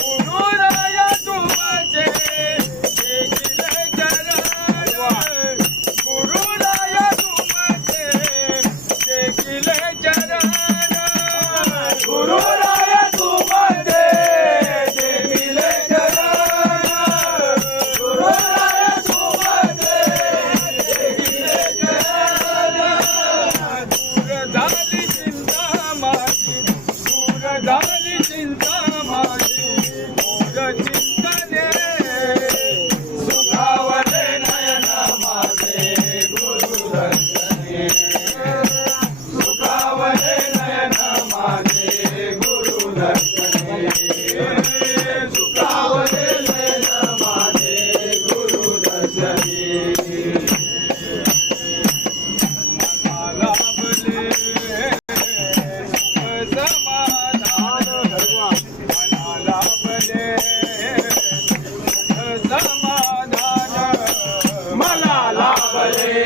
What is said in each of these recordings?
गुरुराया तुमचे टेकिले चरण गुरुराया तुमचे टेकिले चरण गुरुराया तुमचे टेकिले चरण गुरुराया तुमचे टेकिले चरण दूर झाली चिंता माझी दूर चिंतने सुखावले नयन माझे गुरु दर्शने सुखावले नयन माझे गुरु दर्शने सुखावले नयन माझे गुरु दर्शने मला लाभले समाधान मला लाभले समाधान मला लाभले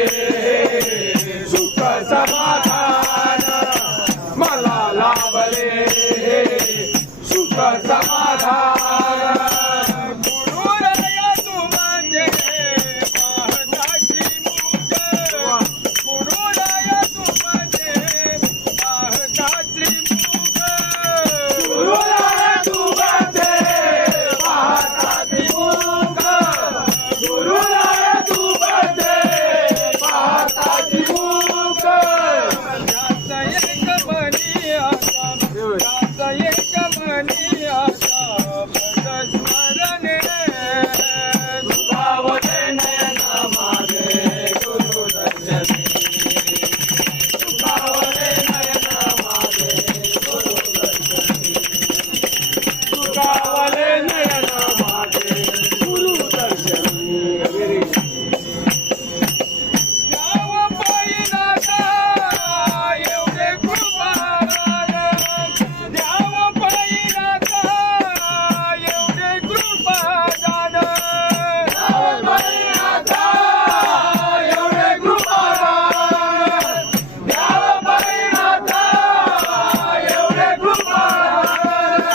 सुख समाधान मला लाभले सुख समाधान गुरुराया तुमचे पाहताची मुख गुरुराया तुमचे पाहताची मुख गुरुराया तुमचे पाहताची मुख गुरुराया तुमचे पाहताची मुख त्याचा एक मनी आता त्याचा एक मनी आता पदस्मरणे सुखावले नयन माझे गुरु दर्शने सुखावले नयन माझे गुरु दर्शने सुखावले नयन माझे गुरु दर्शने द्याव पायीनाथा एवढे कृपादान द्याव पायीनाथा एवढे कृपादान द्याव पायीनाथा एवढे कृपादान द्याव पायीनाथा एवढे कृपादान